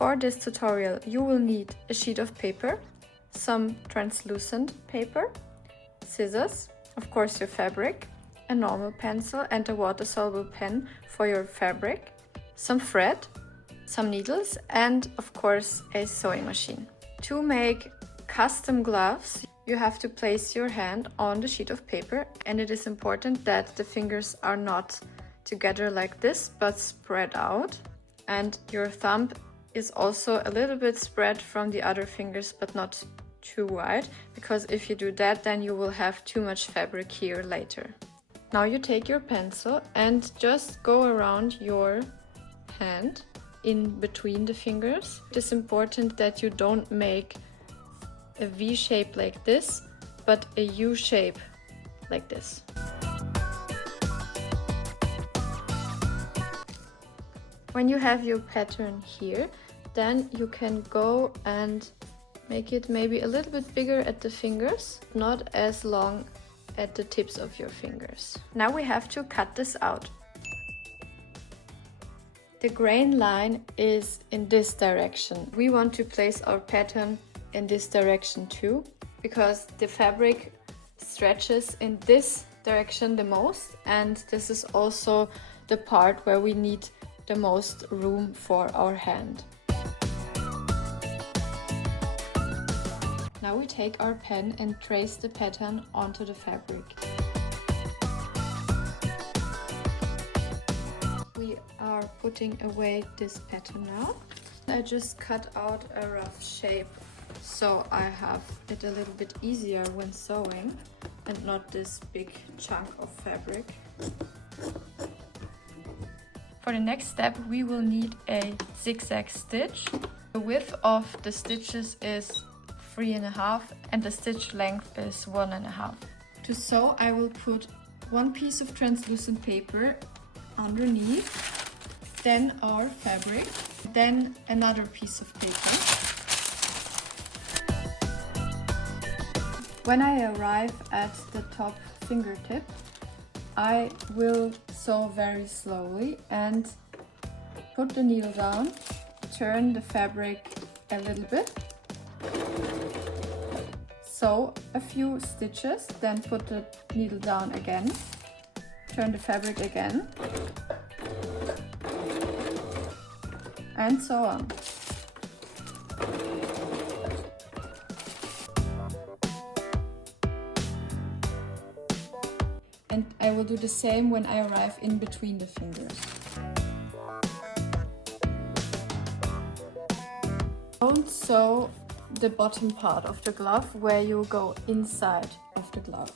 For this tutorial you will need a sheet of paper, some translucent paper, scissors, of course your fabric, a normal pencil and a water-soluble pen for your fabric, some thread, some needles and of course a sewing machine. To make custom gloves you have to place your hand on the sheet of paper, and it is important that the fingers are not together like this but spread out, and your thumb is also a little bit spread from the other fingers but not too wide, because if you do that then you will have too much fabric here later. Now you take your pencil and just go around your hand in between the fingers. It is important that you don't make a V shape like this, but a U shape like this. When you have your pattern here, then you can go and make it maybe a little bit bigger at the fingers, not as long at the tips of your fingers. Now we have to cut this out. The grain line is in this direction. We want to place our pattern in this direction too, because the fabric stretches in this direction the most, and this is also the part where we need the most room for our hand. Now we take our pen and trace the pattern onto the fabric. We are putting away this pattern now. I just cut out a rough shape so I have it a little bit easier when sewing and not this big chunk of fabric. For the next step we will need a zigzag stitch. The width of the stitches is 3.5 and the stitch length is 1.5. To sew I will put one piece of translucent paper underneath, then our fabric, then another piece of paper. When I arrive at the top fingertip, I will sew very slowly and put the needle down, turn the fabric a little bit, sew a few stitches, then put the needle down again, turn the fabric again, and so on. And I will do the same when I arrive in between the fingers. Don't sew the bottom part of the glove where you go inside of the glove.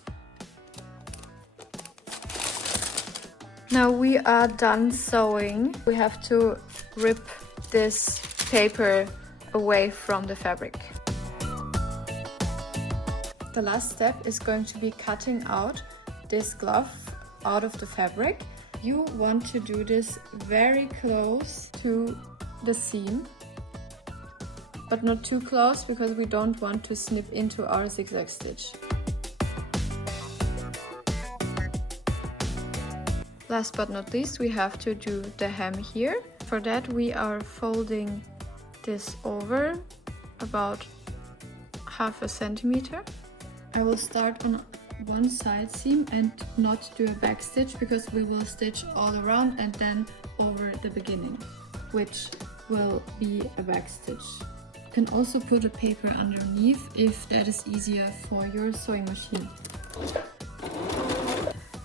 Now we are done sewing. We have to rip this paper away from the fabric. The last step is going to be cutting out this glove out of the fabric. You want to do this very close to the seam, but not too close because we don't want to snip into our zigzag stitch. Last but not least, we have to do the hem here. For that we are folding this over about 0.5 centimeter. I will start on one side seam and not do a back stitch because we will stitch all around and then over the beginning, which will be a back stitch. You can also put a paper underneath if that is easier for your sewing machine.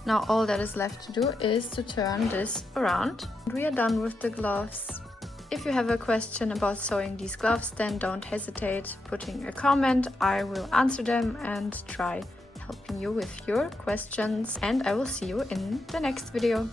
Now all that is left to do is to turn this around. We are done with the gloves. If you have a question about sewing these gloves, then don't hesitate putting a comment. I will answer them and try helping you with your questions, and I will see you in the next video.